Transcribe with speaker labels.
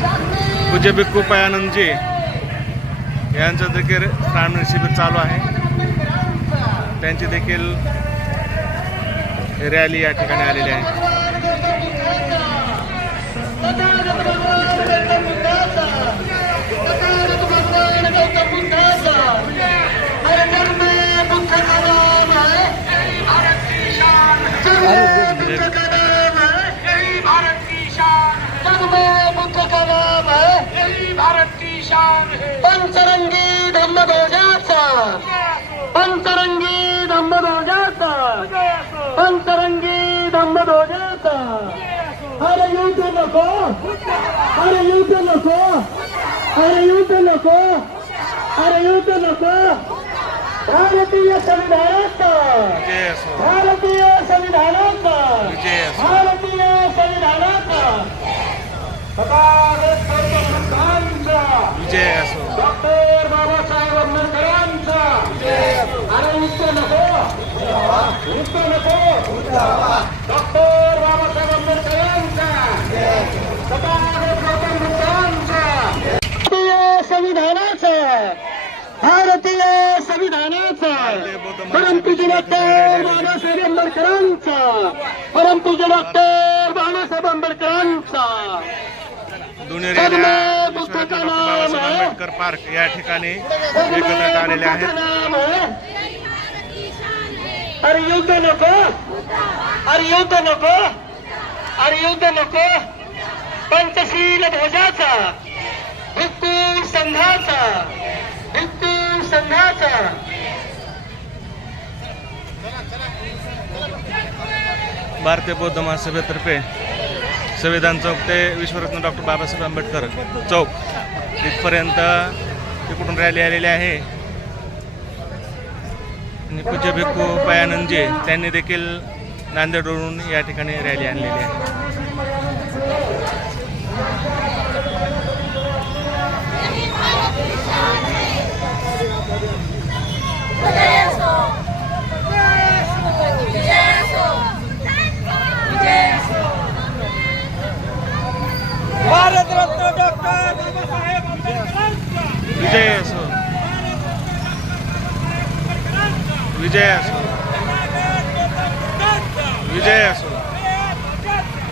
Speaker 1: पूज्य भिक्खू पयानंदजी यांचं देखील प्राण शिबिर चालू आहे. त्यांची देखील रॅली या ठिकाणी आलेली आहे.
Speaker 2: की शान है
Speaker 3: पंचरंगी पंचरंगी धम्मध्वजाचा. पंचरंगी धम्मध्वजाचा. अरे युद्ध नको. अरे युद्ध नको. अरे युद्ध नको. अरे युद्ध नको. भारतीय संविधानाचा. भारतीय डॉक्टर बाबासाहेब आंबेडकरांचा. अरे युद्ध नको. युद्ध नको. डॉक्टर बाबासाहेब आंबेडकरांचा. भारतीय संविधानाचा. भारतीय संविधानाचा. डॉक्टर बाबासाहेब आंबेडकरांचा. परमपूज्य डॉक्टर बाबासाहेब आंबेडकरांचा.
Speaker 1: डॉक्टर बाबासाहेब आंबेडकर पार्क या ठिकाणी एकत्रित आलेल्या आहेत.
Speaker 3: अरे युद्ध नको. अरे युद्ध नको. अरे युद्ध नको. पंचशील ध्वजाचा भिक्खू संघाचा भिक्खू संघाचा.
Speaker 1: भारतीय बौद्ध महासभेतर्फे संविधान चौक ते विश्वरत्न डॉक्टर बाबासाहेब आंबेडकर चौक इथपर्यंत तिकडून रॅली आलेली आहे. आणि पूज्य भिक्खू पयानंदजी त्यांनी देखील नांदेडवरून या ठिकाणी रॅली आणलेली आहे. Vijay Asuna. Vijay Asuna.